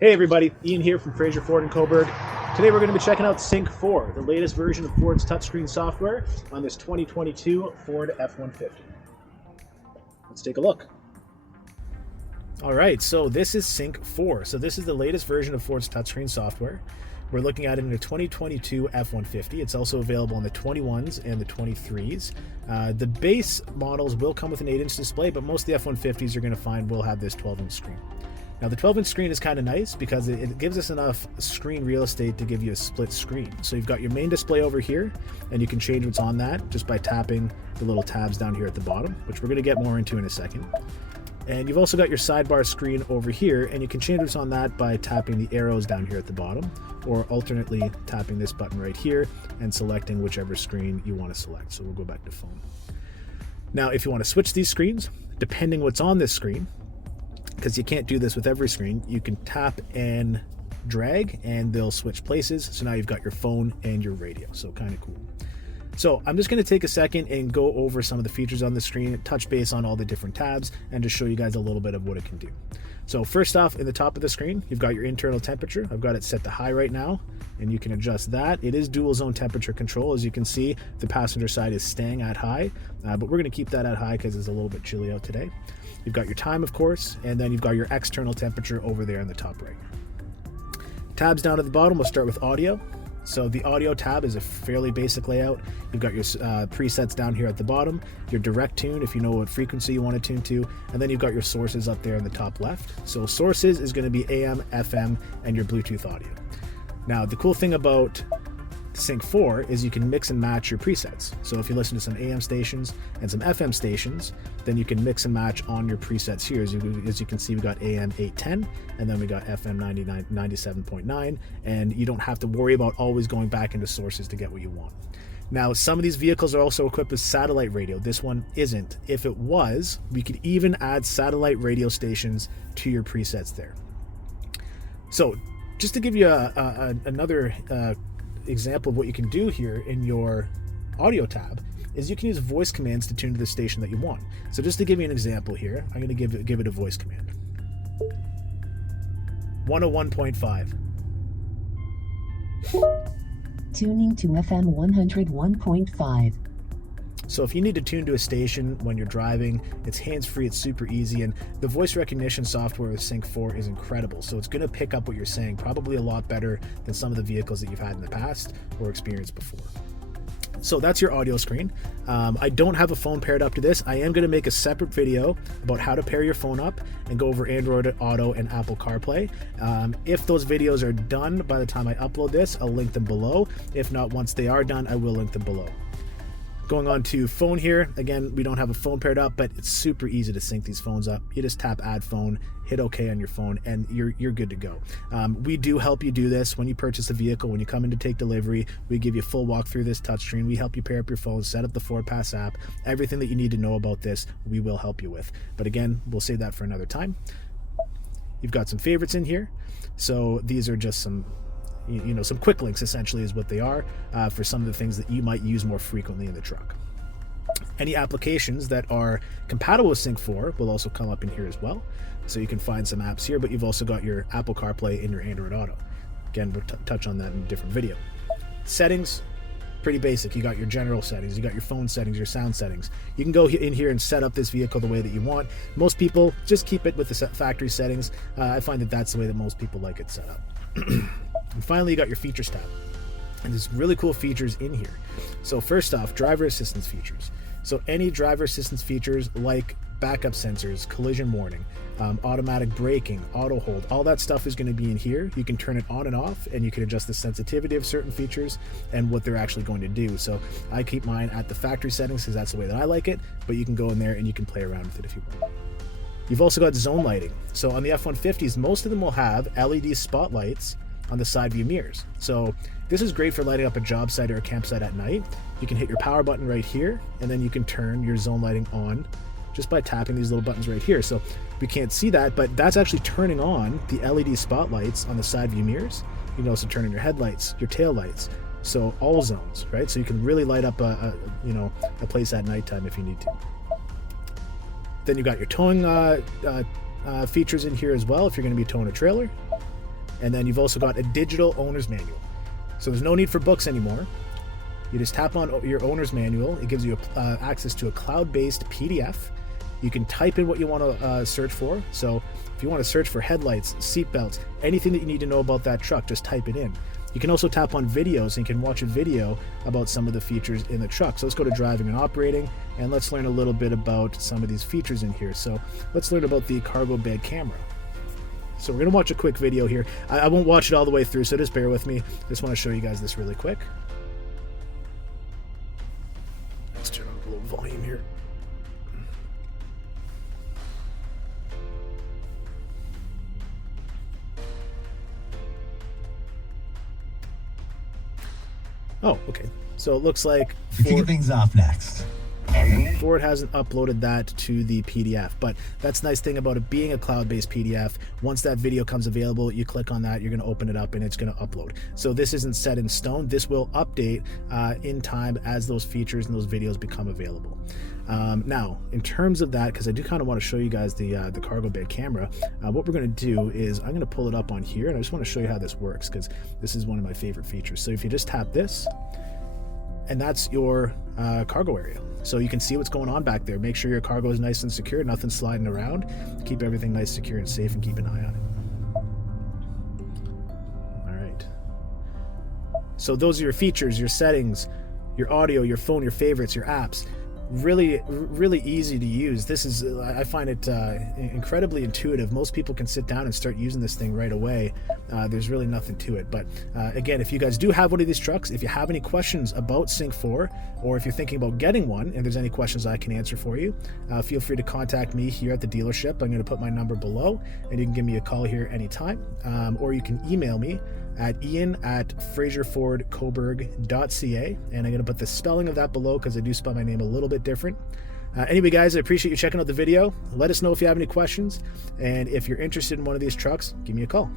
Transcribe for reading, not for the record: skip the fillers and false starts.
Hey everybody, Ian here from Fraser, Ford and Cobourg. Today we're going to be checking out Sync 4, the latest version of Ford's touchscreen software on this 2022 Ford F-150. Let's take a look. All right, so this is Sync 4. So this is the latest version of Ford's touchscreen software. We're looking at it in the 2022 F-150. It's also available on the 21s and the 23s. The base models will come with an 8-inch display, but most of the F-150s you're going to find will have this 12-inch screen. Now the 12-inch screen is kind of nice because it gives us enough screen real estate to give you a split screen. So you've got your main display over here, and you can change what's on that just by tapping the little tabs down here at the bottom, which we're going to get more into in a second. And you've also got your sidebar screen over here, and you can change what's on that by tapping the arrows down here at the bottom, or alternately tapping this button right here and selecting whichever screen you want to select. So we'll go back to phone. Now if you want to switch these screens, depending what's on this screen, because you can't do this with every screen, you can tap and drag and they'll switch places. So now you've got your phone and your radio, so kind of cool. So I'm just going to take a second and go over some of the features on the screen, touch base on all the different tabs, and just show you guys a little bit of what it can do. So first off, in the top of the screen, you've got your internal temperature. I've got it set to high right now, and you can adjust that. It is dual zone temperature control. As you can see, the passenger side is staying at high, but we're going to keep that at high because it's a little bit chilly out today. You've got your time, of course, and then you've got your external temperature over there in the top right. Tabs down at the bottom, we'll start with audio. So the audio tab is a fairly basic layout. You've got your presets down here at the bottom, your direct tune if you know what frequency you want to tune to, and then you've got your sources up there in the top left. So sources is going to be AM, FM, and your Bluetooth audio. Now the cool thing about Sync 4 is you can mix and match your presets. So if you listen to some AM stations and some FM stations, then you can mix and match on your presets here. As you can see, we got AM 810, and then we got FM 97.9, and you don't have to worry about always going back into sources to get what you want. Now, some of these vehicles are also equipped with satellite radio. This one isn't. If it was, we could even add satellite radio stations to your presets there. So just to give you another example of what you can do here in your audio tab is you can use voice commands to tune to the station that you want. So just to give you an example here, I'm going to give it a voice command. 101.5. Tuning to FM 101.5. So if you need to tune to a station when you're driving, it's hands-free, it's super easy, and the voice recognition software with Sync 4 is incredible. So it's going to pick up what you're saying probably a lot better than some of the vehicles that you've had in the past or experienced before. So that's your audio screen. I don't have a phone paired up to this. I am going to make a separate video about how to pair your phone up and go over Android Auto and Apple CarPlay. If those videos are done by the time I upload this, I'll link them below. If not, once they are done, I will link them below. Going on to phone here, again, we don't have a phone paired up, but it's super easy to sync these phones up. You just tap add phone, hit OK on your phone, and you're good to go. We do help you do this when you purchase a vehicle. When you come in to take delivery, we give you a full walk through this touchscreen. We help you pair up your phone, set up the FordPass app. Everything that you need to know about this, we will help you with. But again, we'll save that for another time. You've got some favorites in here. So these are just some some quick links essentially is what they are for some of the things that you might use more frequently in the truck. Any applications that are compatible with Sync 4 will also come up in here as well. So you can find some apps here, but you've also got your Apple CarPlay and your Android Auto. Again, we'll touch on that in a different video. Settings, pretty basic. You got your general settings, you got your phone settings, your sound settings. You can go in here and set up this vehicle the way that you want. Most people just keep it with the factory settings. I find that that's the way that most people like it set up. And finally, you got your features tab. And there's really cool features in here. So first off, driver assistance features. So any driver assistance features like backup sensors, collision warning, automatic braking, auto hold, all that stuff is going to be in here. You can turn it on and off, and you can adjust the sensitivity of certain features and what they're actually going to do. So I keep mine at the factory settings because that's the way that I like it, but you can go in there and you can play around with it if you want. You've also got zone lighting. So on the F-150s, most of them will have LED spotlights on the side view mirrors. So this is great for lighting up a job site or a campsite at night. You can hit your power button right here, and then you can turn your zone lighting on just by tapping these little buttons right here. So we can't see that, but that's actually turning on the LED spotlights on the side view mirrors. You can also turn on your headlights, your tail lights. So all zones, right? So you can really light up a place at nighttime if you need to. Then you got your towing features in here as well if you're going to be towing a trailer. And then you've also got a digital owner's manual. So there's no need for books anymore. You just tap on your owner's manual. It gives you access to a cloud-based PDF. You can type in what you want to search for. So if you want to search for headlights, seat belts, anything that you need to know about that truck, just type it in. You can also tap on videos and you can watch a video about some of the features in the truck. So let's go to driving and operating, and let's learn a little bit about some of these features in here. So let's learn about the cargo bed camera. So we're going to watch a quick video here. I won't watch it all the way through, so just bear with me. I just want to show you guys this really quick. Let's turn up a little volume here. Oh, okay. So it looks like Kicking things off next. Ford hasn't uploaded that to the PDF, but that's the nice thing about it being a cloud-based PDF. Once that video comes available, you click on that, you're going to open it up, and it's going to upload. So this isn't set in stone. This will update in time as those features and those videos become available. Now, in terms of that, because I do kind of want to show you guys the cargo bed camera, what we're going to do is I'm going to pull it up on here, and I just want to show you how this works, because this is one of my favorite features. So if you just tap this, and that's your cargo area. So you can see what's going on back there. Make sure your cargo is nice and secure, nothing sliding around. Keep everything nice, secure, and safe, and keep an eye on it. All right. So those are your features, your settings, your audio, your phone, your favorites, your apps. Really easy to use. This is, I find it incredibly intuitive. Most people can sit down and start using this thing right away. There's really nothing to it. But again, if you guys do have one of these trucks, if you have any questions about Sync 4, or if you're thinking about getting one and there's any questions I can answer for you, feel free to contact me here at the dealership. I'm going to put my number below, and you can give me a call here anytime, or you can email me at ian@fraserfordcobourg.ca, and I'm going to put the spelling of that below because I do spell my name a little bit different. Anyway, guys, I appreciate you checking out the video. Let us know if you have any questions, and if you're interested in one of these trucks, give me a call.